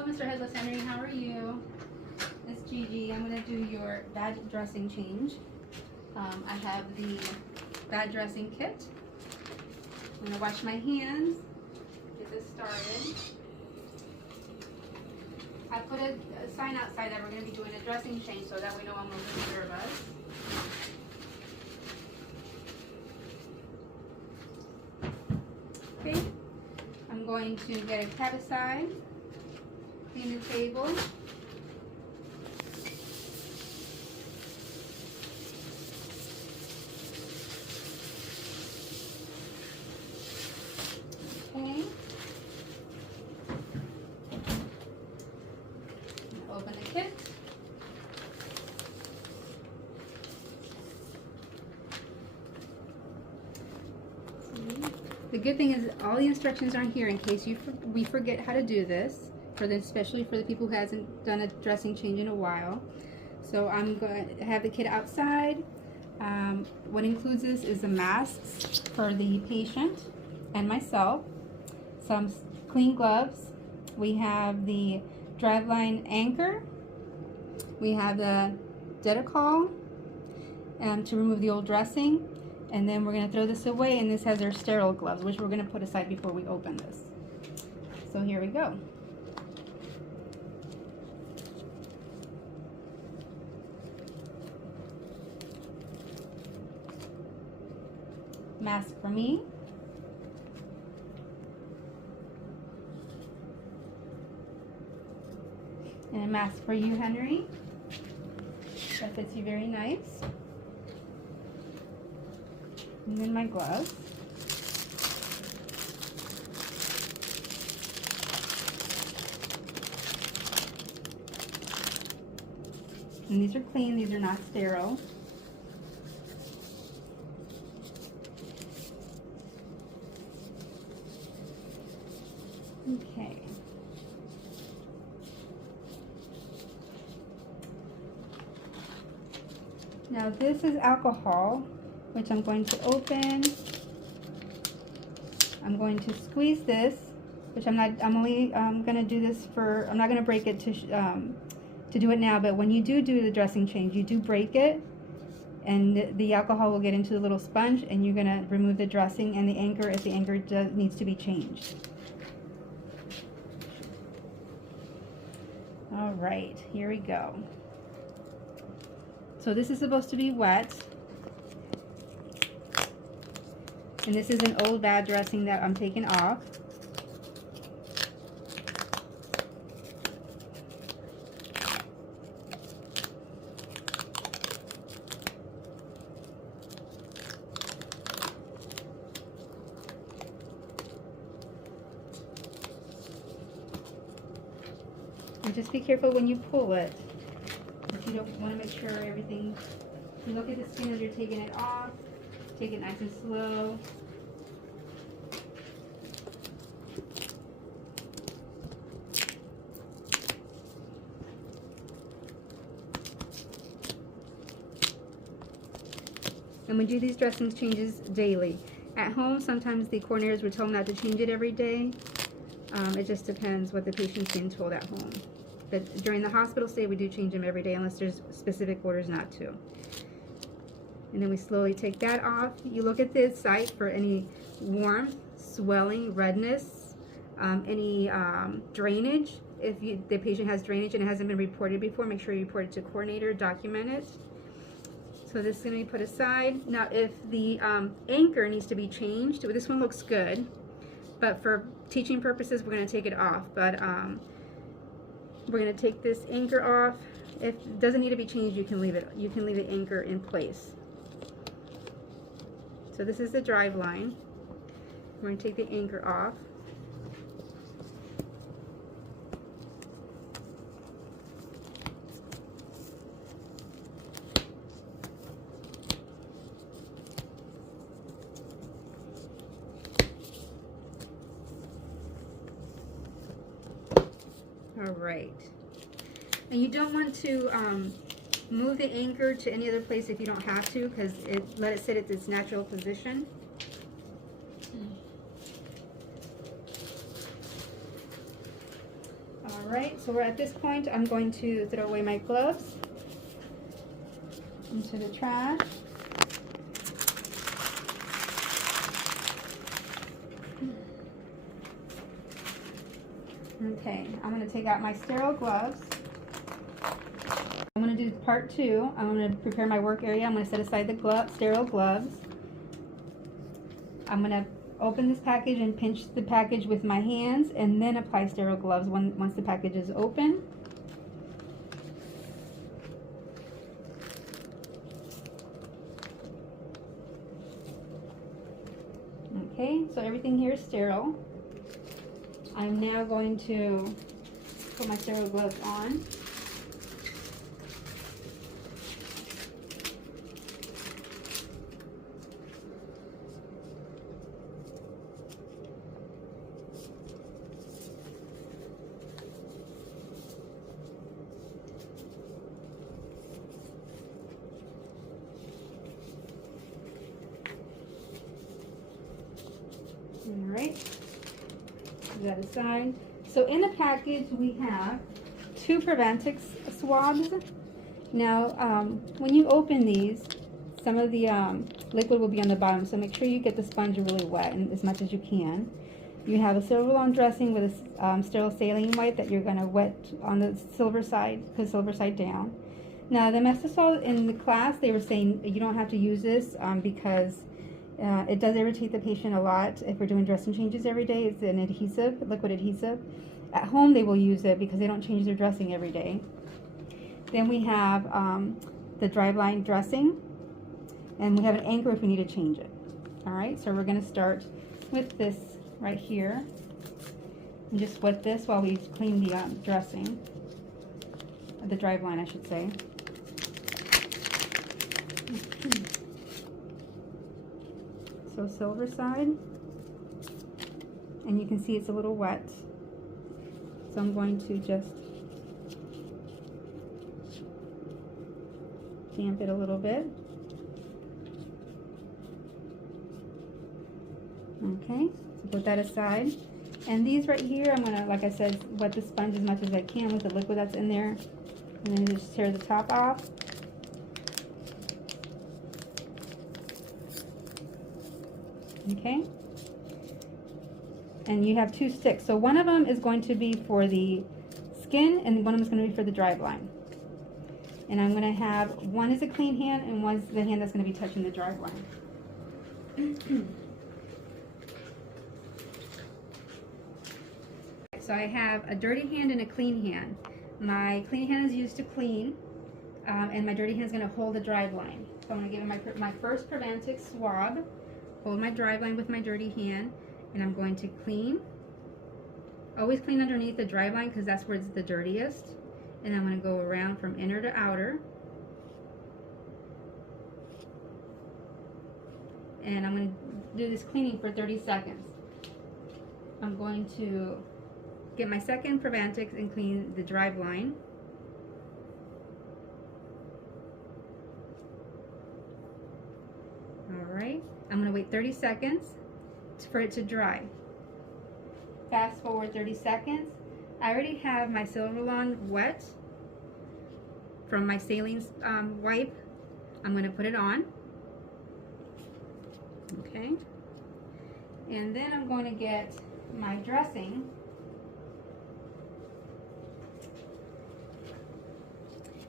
Hello, Mr. Headless Henry. How are you? It's Gigi. I'm going to do your bad dressing change. I have the bad dressing kit. I'm going to wash my hands, get this started. I put a sign outside that we're going to be doing a dressing change so that we know when we'll serve us. Okay, I'm going to get a cat aside, clean the table. Okay. Open the kit. The good thing is all the instructions are here in case we forget how to do this, especially for the people who hasn't done a dressing change in a while. So I'm going to have the kit outside. What includes this is the masks for the patient and myself, some clean gloves. We have the Driveline anchor. We have the Dettol to remove the old dressing. And then we're going to throw this away, and this has our sterile gloves, which we're going to put aside before we open this. So here we go. Mask for me. And a mask for you, Henry. That fits you very nice. And then my gloves. And these are clean, these are not sterile. Okay. Now this is alcohol, which I'm going to open. I'm going to squeeze this, which I'm only going to do this for, I'm not going to break it to do it now, but when you do the dressing change, you do break it, and the alcohol will get into the little sponge, and you're going to remove the dressing and the anchor if the anchor needs to be changed. All right, here we go. So this is supposed to be wet. And this is an old bad dressing that I'm taking off. And just be careful when you pull it. If you don't want to make sure everything, you look at the skin as you're taking it off. Take it nice and slow. And we do these dressing changes daily. At home, sometimes the coordinators would tell them not to change it every day. It just depends what the patient's being told at home. But during the hospital stay, we do change them every day unless there's specific orders not to. And then we slowly take that off. You look at this site for any warmth, swelling, redness, any drainage. If the patient has drainage and it hasn't been reported before, make sure you report it to coordinator, document it. So this is going to be put aside. Now if the anchor needs to be changed, this one looks good, but for teaching purposes we're going to take it off. But we're going to take this anchor off. If it doesn't need to be changed, you can leave it. You can leave the anchor in place. So this is the Driveline. We're going to take the anchor off. All right. And you don't want to move the anchor to any other place if you don't have to, because let it sit at its natural position. All Alright, so we're at this point. I'm going to throw away my gloves into the trash. Okay, I'm going to take out my sterile gloves. I'm going to do part 2. I'm going to prepare my work area. I'm going to set aside the sterile gloves. I'm going to open this package and pinch the package with my hands and then apply sterile gloves once the package is open. Okay, so everything here is sterile. I'm now going to put my sterile gloves on. Alright, put that aside. So in the package we have 2 Preventix swabs. Now when you open these, some of the liquid will be on the bottom, so make sure you get the sponge really wet and as much as you can. You have a Silverlone dressing with a sterile saline wipe that you're going to wet on the silver side, put silver side down. Now the Mesosol in the class, they were saying you don't have to use this because it does irritate the patient a lot if we're doing dressing changes every day. It's an adhesive, liquid adhesive. At home they will use it because they don't change their dressing every day. Then we have the Driveline dressing, and we have an anchor if we need to change it. Alright, so we're going to start with this right here. And just wet this while we clean the dressing. The Driveline, I should say. So silver side, and you can see it's a little wet, so I'm going to just damp it a little bit. Okay, so put that aside, and these right here I'm gonna, like I said, wet the sponge as much as I can with the liquid that's in there, and then just tear the top off. Okay, and you have 2 sticks, so one of them is going to be for the skin and one of them is going to be for the Driveline. And I'm going to have, one is a clean hand and one's the hand that's going to be touching the Driveline. So I have a dirty hand and a clean hand. My clean hand is used to clean, and my dirty hand is going to hold the Driveline. So I'm going to give it my first Preventix swab. Hold my Driveline with my dirty hand, and I'm going to clean. Always clean underneath the Driveline because that's where it's the dirtiest. And I'm going to go around from inner to outer. And I'm going to do this cleaning for 30 seconds. I'm going to get my second Preventix and clean the Driveline. Alright. I'm going to wait 30 seconds for it to dry. Fast forward 30 seconds. I already have my Silverlone wet from my saline wipe. I'm going to put it on. Okay. And then I'm going to get my dressing.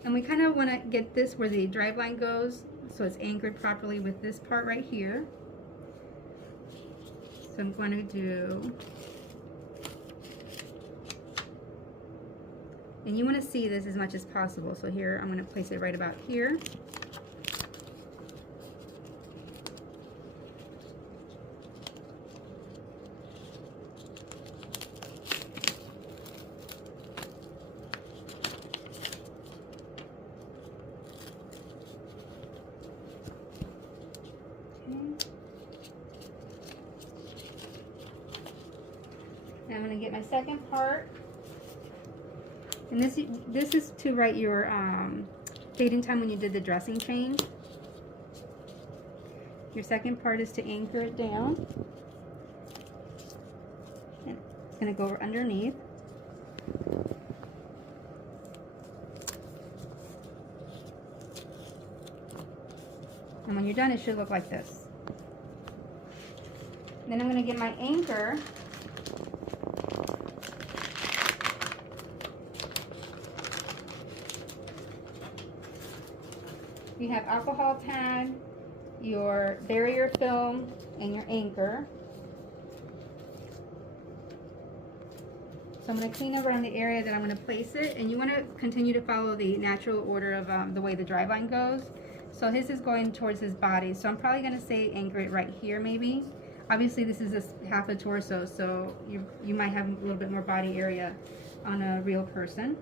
And we kind of want to get this where the Driveline goes, so it's anchored properly with this part right here. So I'm going to do, and you want to see this as much as possible, so here I'm going to place it right about here. And I'm going to get my second part, and this is to write your dating time when you did the dressing change. Your second part is to anchor it down, and it's going to go underneath. when you're done, it should look like this. Then I'm going to get my anchor. You have alcohol pad, your barrier film, and your anchor. So I'm going to clean around the area that I'm going to place it, and you want to continue to follow the natural order of the way the Driveline goes. So his is going towards his body, so I'm probably going to say anchor it right here maybe. Obviously this is half a torso, so you might have a little bit more body area on a real person.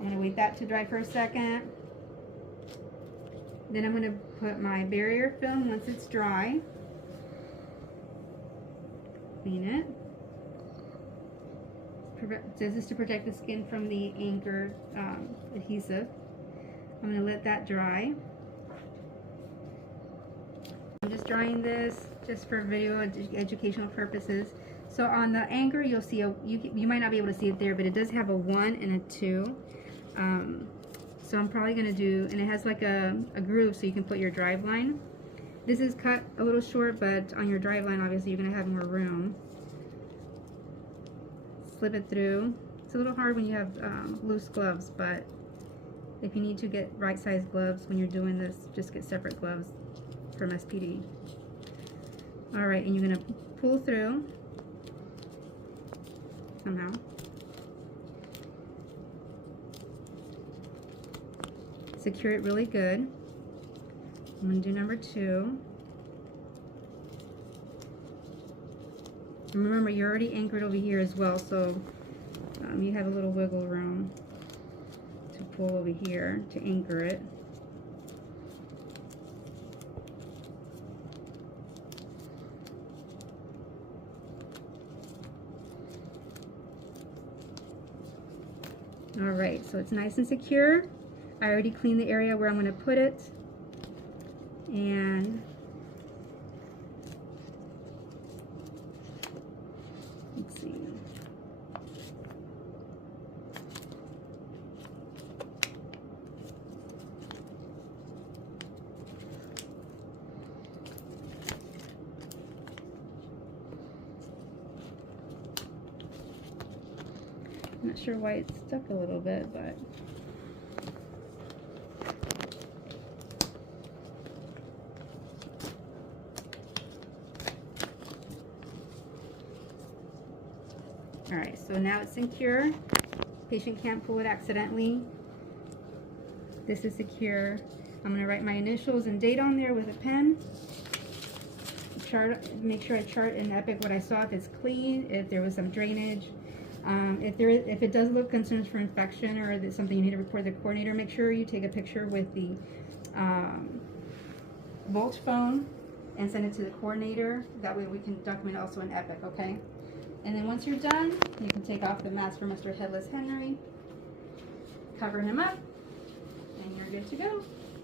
I'm going to wait that to dry for a second. Then I'm going to put my barrier film once it's dry. Clean it. This is to protect the skin from the anchor adhesive. I'm going to let that dry. I'm just drying this just for video educational purposes. So on the anchor, you'll see you might not be able to see it there, but it does have a 1 and a 2. So I'm probably going to do, and it has like a groove so you can put your Driveline. This is cut a little short, but on your Driveline, obviously, you're going to have more room. Slip it through. It's a little hard when you have loose gloves, but if you need to get right size gloves when you're doing this, just get separate gloves from SPD. Alright, and you're going to pull through somehow. Secure it really good. I'm going to do number 2. And remember, you're already anchored over here as well, so you have a little wiggle room to pull over here to anchor it. Alright, so it's nice and secure. I already cleaned the area where I'm going to put it, and let's see. I'm not sure why it's stuck a little bit, but alright, so now it's secure. Patient can't pull it accidentally. This is secure. I'm going to write my initials and date on there with a pen. Make sure I chart in Epic what I saw, if it's clean, if there was some drainage. If it does look concerns for infection or there's something you need to report to the coordinator, make sure you take a picture with the Volt phone and send it to the coordinator. That way we can document also in Epic, okay? And then once you're done, you can take off the mask for Mr. Headless Henry, cover him up, and you're good to go.